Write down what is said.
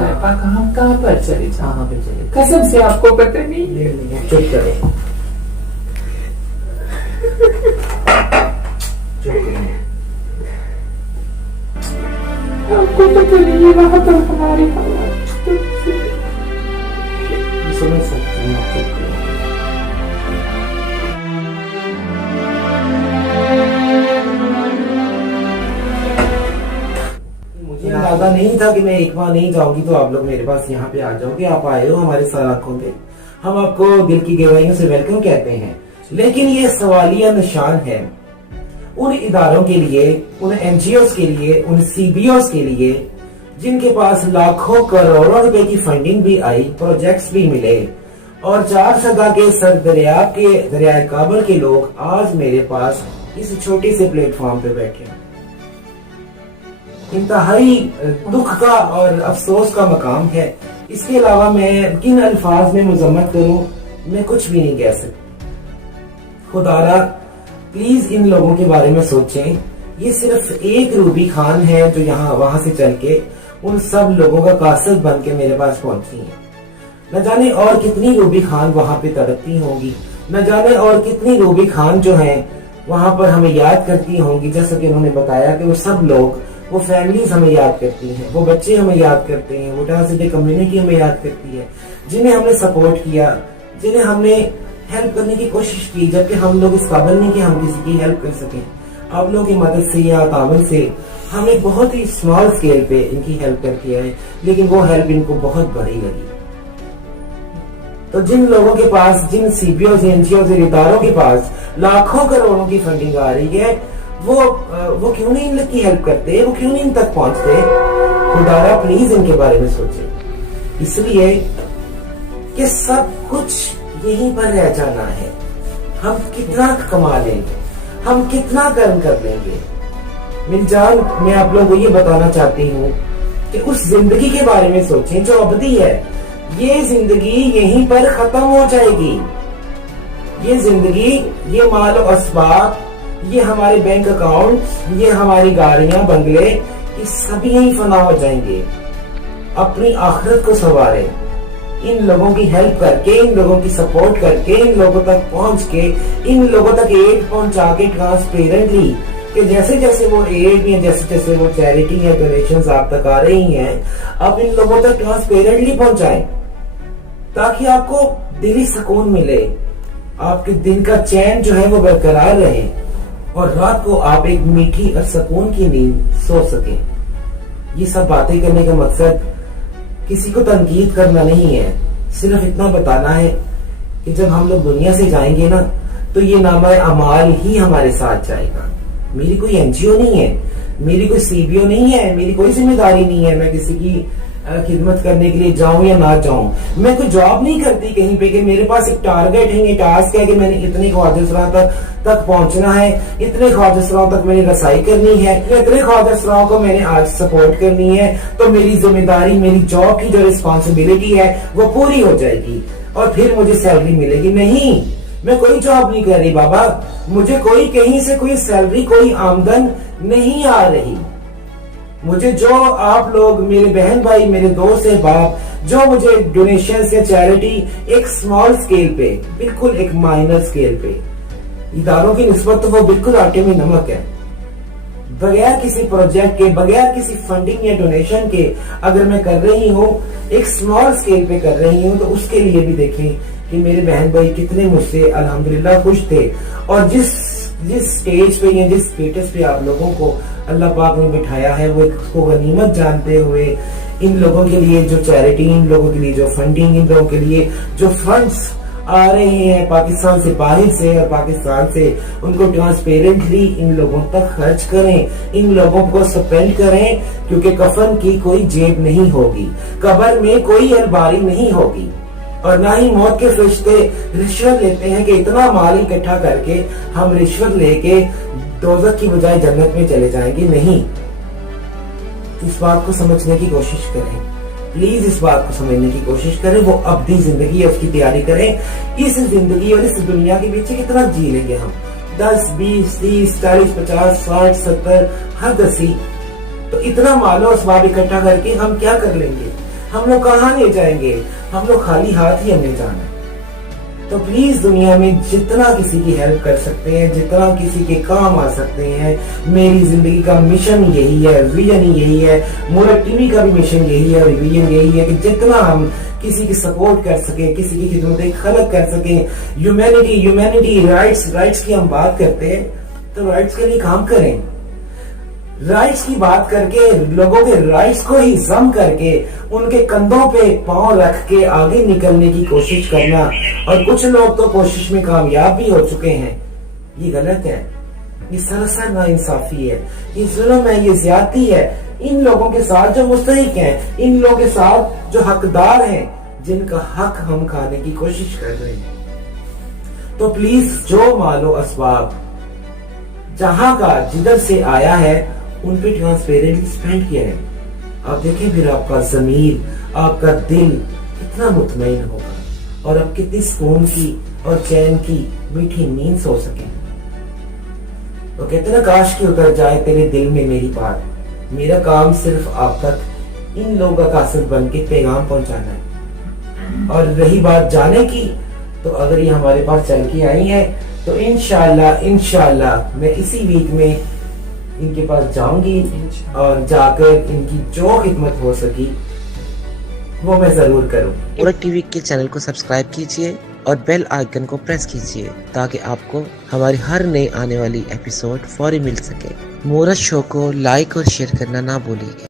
होता है पाक, हम कहाँ पर चले जाएं? कहाँ पे चले? कसम से आपको पता नहीं। चुप करो, चुप करो। आपको पता नहीं है वहाँ पर हमारे हालात। समझ सकती हूँ, चुप करो। मुझे अंदाजा नहीं था कि मैं एक बार नहीं जाऊंगी तो आप लोग मेरे पास यहाँ पे आ जाओगे। आप आए हो हमारे साथ आंखों पे, हम आपको दिल की गहराइयों से वेलकम कहते हैं। लेकिन ये सवालिया निशान है उन इदारों के लिए, उन एनजीओ के लिए, उन सीबीओ के लिए जिनके पास लाखों करोड़ों रुपए की फंडिंग भी आई, प्रोजेक्ट्स भी मिले, और 4 सदा के सर दरियाए काबल के लोग आज मेरे पास इस छोटी से प्लेटफॉर्म पे बैठे हैं। इंतहाई दुख का और अफसोस का मकाम है। इसके अलावा मैं किन अल्फाज में मुजम्मत करूं, मैं कुछ भी नहीं कह सकती। खुदारा प्लीज इन लोगों के बारे में सोचें। ये सिर्फ एक रूबी खान है जो यहाँ वहां से चल के उन सब लोगों का कासिद बन के मेरे पास पहुंची है। न जाने और कितनी रूबी खान वहां पे तड़पती होंगी, न जाने और कितनी रूबी खान जो हैं वहां पर हमें याद करती होंगी। जैसा कि उन्होंने बताया कि वो सब लोग, वो फैमिलीज हमें याद करती हैं, वो बच्चे हमें याद करते हैं, वो ट्रांसजेंडर कम्युनिटी हमें याद करती है, जिन्हें हमने सपोर्ट किया, जिन्हें हमने हेल्प करने की कोशिश की, जबकि हम लोग इस काबिल नहीं कि हम किसी की हेल्प कर सकें। आप लोगों की मदद से या तावन से हमें बहुत ही स्मॉल स्केल पे इनकी हेल्प करके आए, लेकिन वो हेल्प इनको बहुत बड़ी लगी। तो जिन लोगों के पास, जिन सीबीओ एनजीओ इदारों के पास लाखों करोड़ों की फंडिंग आ रही है, वो क्यों नहीं इन लोग की हेल्प करते, वो क्यों नहीं इन तक पहुंचते? खुदारा प्लीज इनके बारे में सोचे, इसलिए कि सब कुछ यहीं पर रह जाना है। हम कितना कमा लेंगे, हम कितना कर्म कर लेंगे। मेरी जान, मैं आप लोगों को ये बताना चाहती हूँ कि उस जिंदगी के बारे में सोचें जो अबदी है। ये जिंदगी यहीं पर खत्म हो जाएगी। ये जिंदगी, ये माल और असबाब, ये हमारे बैंक अकाउंट, ये हमारी गाड़ियां, बंगले, ये सब यहीं फना हो जाएंगे। अपनी आखिरत को संवारें, इन लोगों की हेल्प करके, इन लोगों की सपोर्ट करके, इन लोगों तक पहुंच के, इन लोगों तक एड पहुंचा के ट्रांसपेरेंटली, कि जैसे जैसे वो एड या जैसे जैसे वो चैरिटी या डोनेशंस आप तक आ रही हैं, आप इन लोगों तक ट्रांसपेरेंटली पहुंचाएं, ताकि आपको दिली सुकून मिले, आपके दिन का चैन जो है वो बरकरार रहे, और रात को आप एक मीठी और सुकून की नींद सो सकें। ये सब बातें करने का मकसद किसी को तनकीद करना नहीं है, सिर्फ इतना बताना है कि जब हम लोग दुनिया से जाएंगे ना, तो ये नामा अमाल ही हमारे साथ जाएगा। मेरी कोई एनजीओ नहीं है, मेरी कोई सीबीओ नहीं है, मेरी कोई जिम्मेदारी नहीं है मैं किसी की खिदमत करने के लिए जाऊं या ना जाऊं। मैं कोई जॉब नहीं करती कहीं पे कि मेरे पास एक टारगेट है, ये टास्क है कि मैंने इतने ख्वाजसराओं तक पहुंचना है, इतने ख्वाजसराओं तक मैंने रसाई करनी है, इतने ख्वाजसराओं को मैंने आज सपोर्ट करनी है, तो मेरी जिम्मेदारी, मेरी जॉब की जो रिस्पॉन्सिबिलिटी है वो पूरी हो जाएगी और फिर मुझे सैलरी मिलेगी। नहीं, मैं कोई जॉब नहीं कर रही बाबा, मुझे कोई कहीं से कोई सैलरी, कोई आमदन नहीं आ रही। मुझे जो आप लोग, मेरे बहन भाई, मेरे दोस्त बाप, जो मुझे डोनेशन या चैरिटी एक स्मॉल स्केल पे, बिल्कुल एक माइनर स्केल पे, इदारों की निस्बत तो वो बिल्कुल आटे में नमक है, बगैर किसी प्रोजेक्ट के, बगैर किसी फंडिंग या डोनेशन के अगर मैं कर रही हूँ, एक स्मॉल स्केल पे कर रही हूँ, तो उसके लिए भी देखें कि मेरे बहन भाई कितने मुझसे अल्हम्दुलिल्लाह खुश थे। और जिस स्टेज पे या जिस स्टेटस पे आप लोगों को अल्लाह पाक ने बिठाया है, वो उसको गनीमत जानते हुए इन लोगों के लिए जो चैरिटी, इन लोगों के लिए जो फंडिंग, इन लोगों के लिए जो फंड्स आ रहे हैं पाकिस्तान से, बाहर से और पाकिस्तान से, उनको ट्रांसपेरेंटली इन लोगों तक खर्च करें, इन लोगों को स्पेंड करें, क्योंकि कफन की कोई जेब नहीं होगी, कब्र में कोई अलमारी नहीं होगी, और ना ही मौत के फरिश्ते रिश्वत लेते हैं कि इतना माल इकट्ठा करके हम रिश्वत लेके दोज़ख की बजाय जन्नत में चले जाएंगे। नहीं, इस बात को समझने की कोशिश करें, प्लीज इस बात को समझने की कोशिश करें। वो अब्दी जिंदगी है, उसकी तैयारी करें। इस जिंदगी और इस दुनिया के पीछे कितना जी लेंगे हम, 10, 20, 30, 40, 50, 60, 70, हर 10, तो इतना मालो असबाब इकट्ठा करके हम क्या कर लेंगे? ہم لوگ کہاں نہیں جائیں گے, ہم لوگ خالی ہاتھ ہی ہمیں جانا ہے. تو پلیز دنیا میں جتنا کسی کی ہیلپ کر سکتے ہیں, جتنا کسی کے کام آ سکتے ہیں, میری زندگی کا مشن یہی ہے, ویژن یہی ہے, مورت ٹی وی کا بھی مشن یہی ہے اور ویژن یہی ہے کہ جتنا ہم کسی کی سپورٹ کر سکیں, کسی کی خدمت خلق کر سکیں, ہیومینٹی رائٹس کی ہم بات کرتے ہیں تو رائٹس کے لیے کام کریں. رائٹس کی بات کر کے, لوگوں کے رائٹس کو ہی ضم کر کے, ان کے کندھوں پہ پاؤں رکھ کے آگے نکلنے کی کوشش کرنا, اور کچھ لوگ تو کوشش میں کامیاب بھی ہو چکے ہیں, یہ غلط ہے. یہ سراسر ناانصافی ہے, یہ ظلم ہے, یہ زیادتی ہے ان لوگوں کے ساتھ جو مستحق ہیں, ان لوگوں کے ساتھ جو حقدار ہیں, جن کا حق ہم کھانے کی کوشش کر رہے ہیں. تو پلیز جو مال و اسباب جہاں کا جدھر سے آیا ہے ان پہ ٹرانسپیرنٹلی سپینڈ کیا ہے. آپ دیکھیں پھر آپ کا ضمیر, آپ کا دل کتنا مطمئن ہوگا, اور آپ کتنی سکون کی اور چین کی میٹھی نیند سو سکیں. تو کہتے نا کاش کی اتر جائے تیرے دل میں میری بات. میرا کام صرف آپ تک ان لوگوں کا قاصد بن کے پیغام پہنچانا ہے. اور رہی بات جانے کی, تو اگر یہ ہمارے پاس چل کے آئی ہیں تو انشاءاللہ میں اسی ویک میں ان کے پاس جاؤں گی, اور جا کر ان کی جو خدمت ہو سکی وہ میں ضرور کروں. مورت ٹی وی کے چینل کو سبسکرائب کیجئے اور بیل آئیکن کو پریس کیجئے تاکہ آپ کو ہماری ہر نئی آنے والی ایپیسوڈ فوری مل سکے. مورت شو کو لائک اور شیئر کرنا نہ بھولیے.